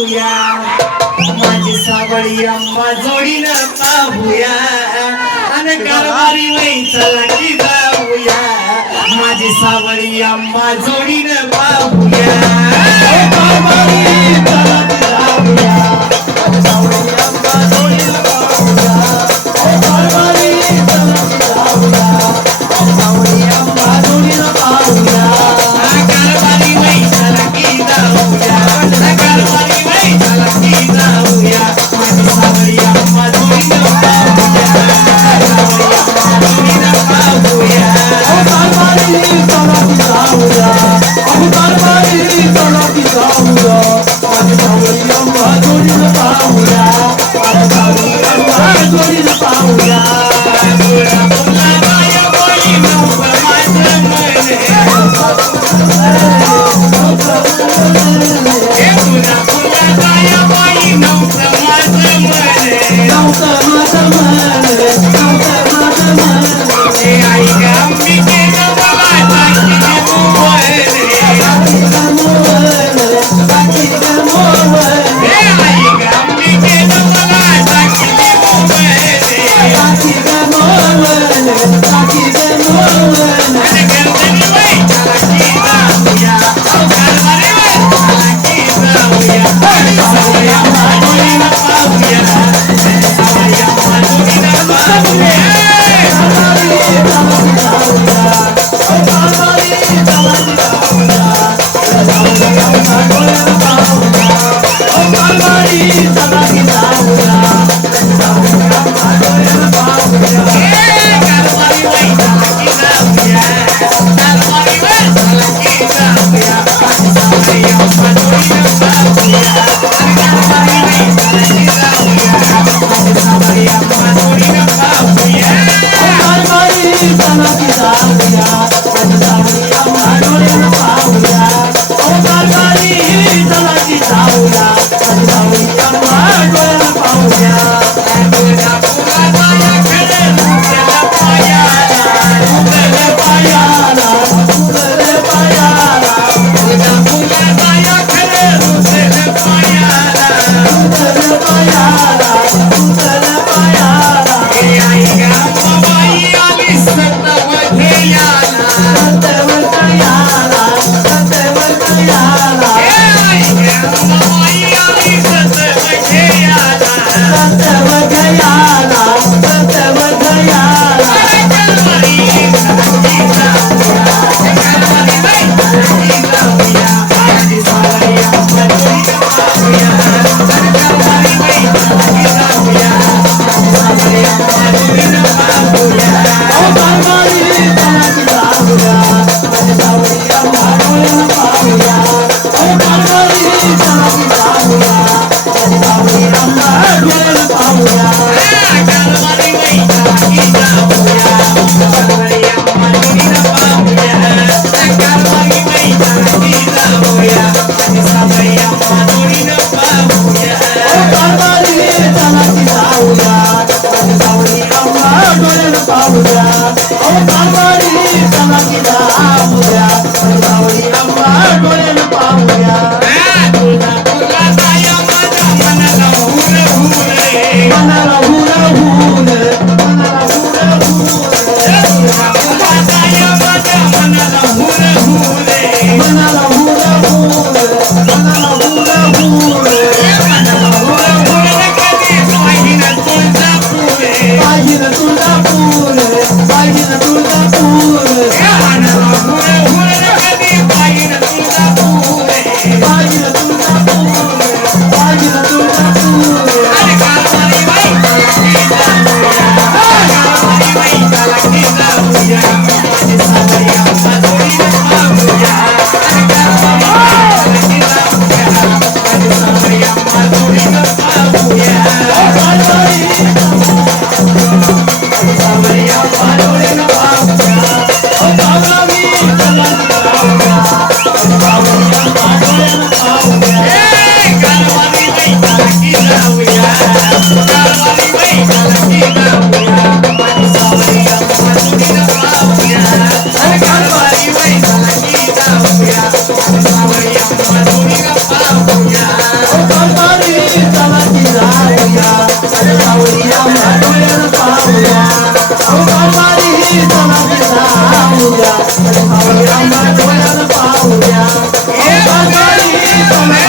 जाऊया माझी सावळी अम्मा जोडीनं पाहूया. आणि कारभारी नाही चला की जाऊया माझी सावळी अम्मा जोडीनं पाहूया. नाचायचंय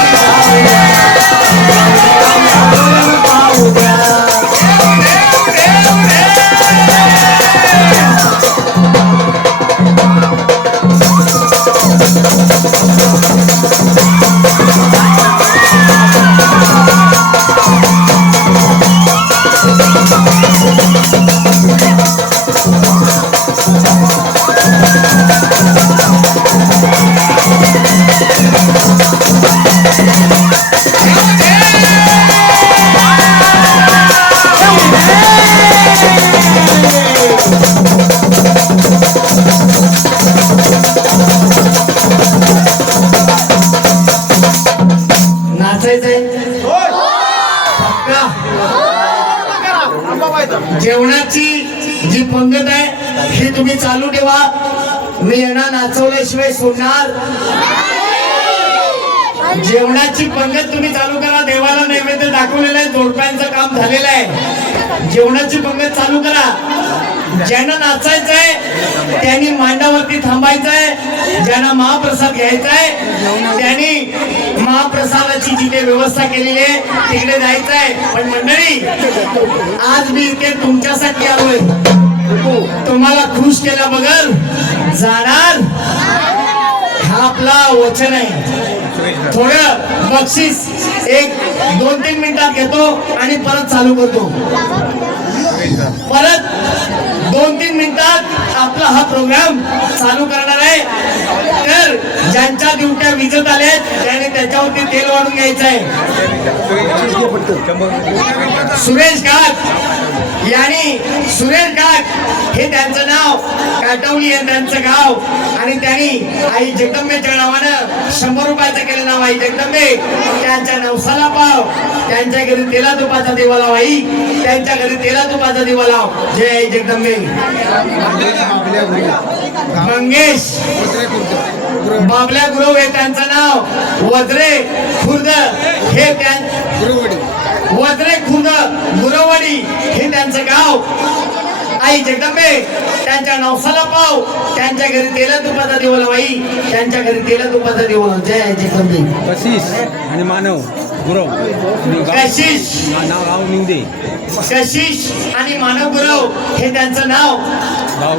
जेवणाची पंगत तुम्ही चालू करा देवाला नैवेद्य दाखवलेलं आहे जोडप्यांचं काम झालेलं आहे. जेवणाची पंगत चालू करा. ज्यांना नाचायचं आहे त्यांनी मांडावरती थांबायचंय ज्यांना महाप्रसाद घ्यायचाय त्यांनी महाप्रसादाची जिथे व्यवस्था केलेली आहे तिकडे जायचंय पण मंडळी आज मी इथे तुमच्यासाठी आलोय. तुम्हाला खुश केल्या बगल जाणार हा आपला वचन आहे. थोडं बक्षीस एक दोन तीन मिनिटात घेतो आणि परत चालू करतो. परत दोन तीन मिनिटात आपला हा प्रोग्राम चालू करणार आहे. तर ज्यांच्या दिवट्या विजत आल्यात त्याने त्याच्यावरती तेल वाढून घ्यायचं आहे सुरेश घाट याने सुरेश काट हे त्यांचं नाव काटवली आहे त्यांचं गाव. आणि त्यांनी आई जगदंबेच्या नावानं शंभर रुपयाचं केलं नाव आई जगदंबे. त्यांच्या नवसाला पाव त्यांच्या घरी तेला तुपाचा दिवा लाव आई त्यांच्या घरी तेला तुपाचा दिवा लाव. जय आई जगदंबे. मंगेश. बाबल्या गुरु हे त्यांचं नाव. वज्रे खुर्द हे त्या वज्रे खुर्द गुरवडी हे त्यांचं गाव. आई जगदंबे त्यांच्या नवसाला पाव. त्यांच्या घरी तेला तुपाचा देवला बाई त्यांच्या घरी तेला तुपाचा देवला जय जगदंबे. आणि मानव. गुरव. कशिश नाव गाव निंदे. कशिश आणि मानव गुरव हे त्यांचं नाव.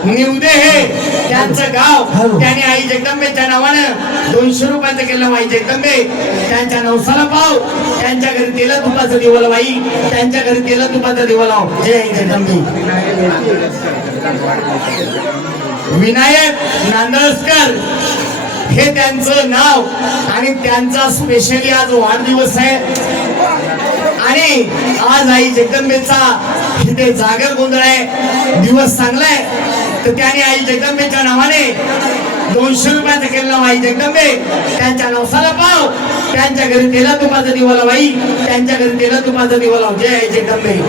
निवदे हे त्यांचं गाव. त्याने आई जगदंबेच्या नावानं दोनशे रुपयाचं केलं आई जगदंबे. त्यांच्या नवसाला पाव. त्यांच्या घरी तेला तुपाचं दिवलं बाई. त्यांच्या घरी तेला तुपाचं दिवं लाव जय आई जगदंबे. विनायक नांदळस्कर. हे त्यांचं नाव आणि त्यांचा स्पेशली आज वाढदिवस आहे आणि आज आई जगदंबेचा इथे जागर गोंधळ आहे दिवस चांगला आहे तर त्याने आई जगदंबेच्या नावाने दोनशे रुपयाचा केलेला आई जगदंबे त्यांच्या नवसाला पाव त्यांच्या घरी तेला तुपाचा दिवाला बाई त्यांच्या घरी तेला तुपाचा दिवाला जय जय जगदंबे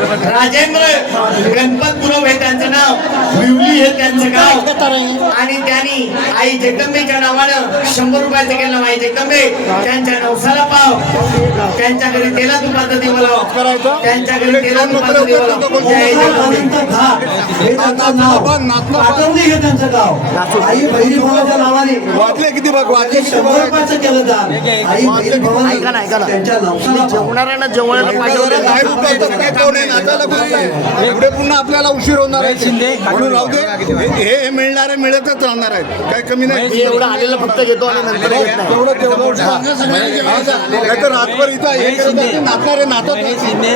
राजेंद्र गणपत गुरव हे त्यांचं नाव. विवली हे त्यांचं गाव. आणि त्यांनी आई जगदंबेच्या नावानं शंभर रुपयाचं केलं आई जगदंबे त्यांच्या नवसाला पाव. त्यांच्या घरी तेला तुपाचा त्यांच्या घरी तेला तुपाचा हे त्यांचं नाव. पाटवली हे त्यांचं गाव. आई भैरी भावाच्या नावाने. वाटले किती बघ वाटले शंभर रुपयाचं केलं आई भावाने त्यांच्या नवसाला एवढे पुन्हा आपल्याला उशीर होणार आहे. म्हणून राहू दे. हे- हे मिळणारे मिळतच राहणार आहेत. काय कमी नाही. एवढं आलेलं फक्त घेतो आणि नंतर घेत नाही. तेवढं तेवढं नाहीतर रातभर इथं हे नाचणारे नाचत शिंदे.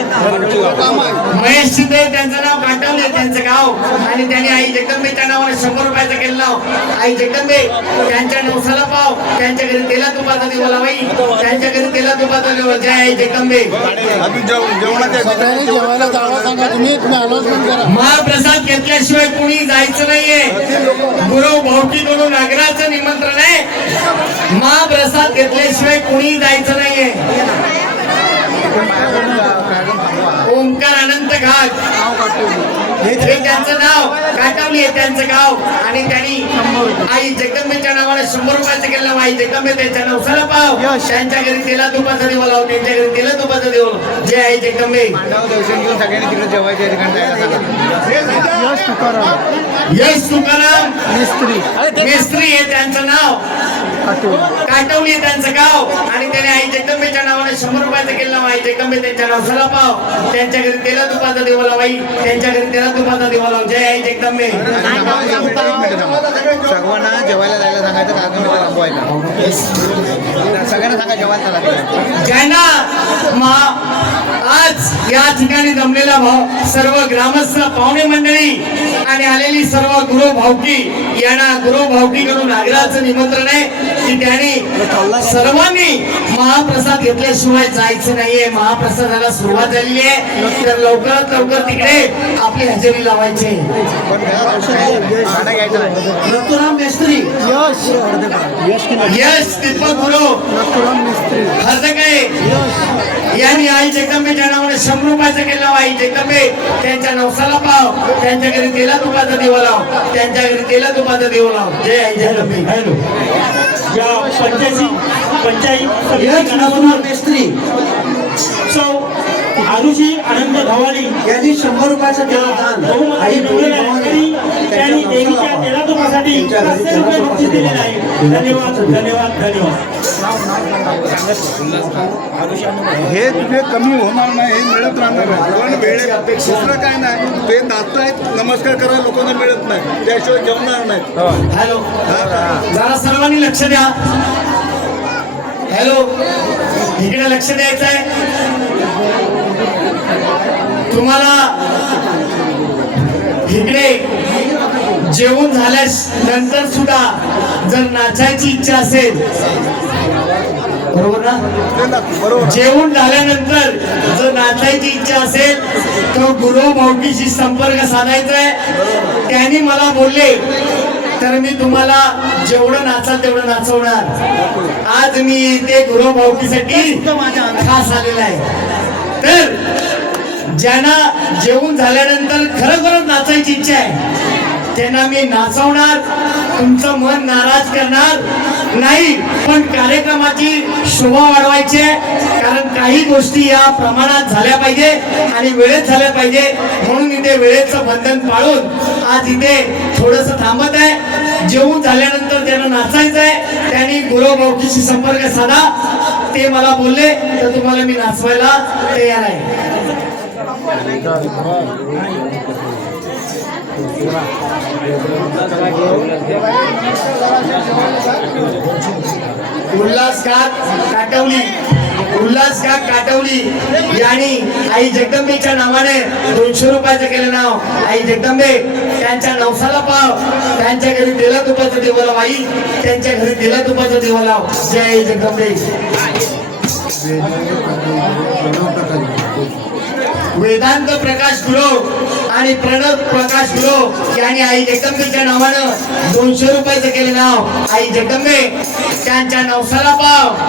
काम आहे. महेश शिंदे त्यांचं नाव काटवले त्यांचं गाव. आणि त्यांनी आई जगदंबेच्या नावाने शंभर रुपयाचं केलं नाव. आई जगदंबे त्यांच्या नवसाला पाव. त्यांच्या घरी तेला तुपाचा दिवा लावाई. त्यांच्या घरी तेला तुपाचा दिवा जय आई जगदंबे. जेवणाच्या सांगा तुम्ही तुम्ही अनाउन्समेंट करा. महाप्रसाद घेतल्याशिवाय कुणी जायचं नाहीये. गुरु भावकीकडून नागराचं निमंत्रण आहे. महाप्रसाद घेतल्याशिवाय कुणी जायचं नाहीये. ओंकार अनंत घाट. हे त्यांचं नाव काटावली आहे त्यांचं गाव. आणि त्यांनी आई जगदंबेच्या नावाने शंभर रुपयाचं केलं. नाव आई जगदंबे त्यांच्या नवसाला पाव त्यांच्या घरी तेला तुपाचा दिवा लाव त्यांच्या घरी तेला तुपाचा दिवा. जय आई जगदंबे. सगळ्यांनी तिकडे जेवायच्या ठिकाणी यश तुकाराम. मेस्त्री. हे त्यांचं नाव. काटवली आहे त्यांचं गाव. आणि त्याने आई जगदंबेच्या नावाने शंभर रुपयाचं केलं. नाव आई जगदंबे त्यांच्या नवसाला पाव त्यांच्या घरी तेला तुपाचा दिवा लाव आई त्यांच्या घरी तेला तुपाचा दिवा लाव जय आई जगदंबे सर्वांना जेवायला जायला सांगायचं कार्यक्रम सगळ्यांना सांगा जेवायला चला ज्यांना मा- आज या ठिकाणी जमलेला भाव सर्व ग्रामस्थ पाहुणे मंडळी आणि आलेली सर्व गुरु भावकी यांना गुरु भावकीकडून आग्रहाचं निमंत्रण आहे की त्यांनी सर्वांनी महाप्रसाद घेतल्याशिवाय जायचं नाहीये. महाप्रसादाला सुरुवात झालेली आहे. तर लवकरात लवकर तिकडे आपली हजेरी लावायची. नथुराम मेस्त्री. यश. दीपक गुरु. हर्दकाय यांनी आई जगदंबेच्या नावाने शंभर रुपयाचं केलं. आई जगदंबे त्यांच्या नवसाला पाव. त्यांच्या घरी तेला तुपाचा दिवा लाव. त्यांच्या घरी तेला तुपाचा दिवा लाव. जय आई जगदंबे. हॅलो. या पंचायती पंचायत यश मेस्त्री. आरुषी आनंद भवानी यांनी शंभर रुपयाचं दान. आई भैरी भावाने त्यांनी त्यांच्या देवीच्या नवसाला पाव. तेलातुपासाठी त्यांच्या घरी पाचशे रुपये तेला बक्षीस दिलेलं आहे. तुपाचा धन्यवाद. धन्यवाद धन्यवाद. हे तुझे कमी होणार नाही हे मिळत राहणार आहे पण वेळे दुसरं काय नाही. ते नाचतायत नमस्कार करायला लोकांना मिळत नाही. त्याशिवाय जेवणार नाही. हॅलो. जरा सर्वांनी लक्ष द्या. हॅलो. इकडे लक्ष द्यायचं आहे तुम्हाला इकडे जेवण झाल्यास नंतर सुद्धा जर नाचायची इच्छा असेल बरोबर ना? बरोबर जेवण झाल्यानंतर जर नाचायची इच्छा असेल तर गुरु भाऊकीशी संपर्क साधायचा आहे. त्यांनी मला बोलले तर मी तुम्हाला जेवढं नाचा तेवढं नाचवणार. आज मी ते गुरु भाऊकीसाठी खास आलेला आहे. तर ज्यांना जेवून झाल्यानंतर खरोखरच नाचायची इच्छा आहे त्यांना मी नाचवणार तुमचं मन नाराज करणार नाही पण कार्यक्रमाची शोभा वाढवायची आहे कारण काही गोष्टी या प्रमाणात झाल्या पाहिजे आणि वेळेत झाल्या पाहिजे. म्हणून इथे वेळेचं बंधन पाळून आज इथे थोडस थांबत आहे. जेवून झाल्यानंतर त्यांना नाचायचं आहे त्यांनी गुरुभाऊकीशी संपर्क साधा. ते मला बोलले तर तुम्हाला मी नाचवायला तयार आहे. उल्हासघाट काटवली उल्हासघाट काटवली. यांनी आई जगदंबेच्या नावाने दोनशे रुपयाचं केलं नाव. आई जगदंबे त्यांच्या नवसाला पाव. त्यांच्या घरी दिला तुपाचं देवा लाव आई त्यांच्या घरी दिला तुपाचं देवा लाव. जय आई जगदंबे. वेदांत प्रकाश गुरव आणि प्रणव प्रकाश गुरव यांनी आई जगदंबेच्या नावानं दोनशे रुपयाचं केलं नाव. आई जगदंबे त्यांच्या नवसाला पाव.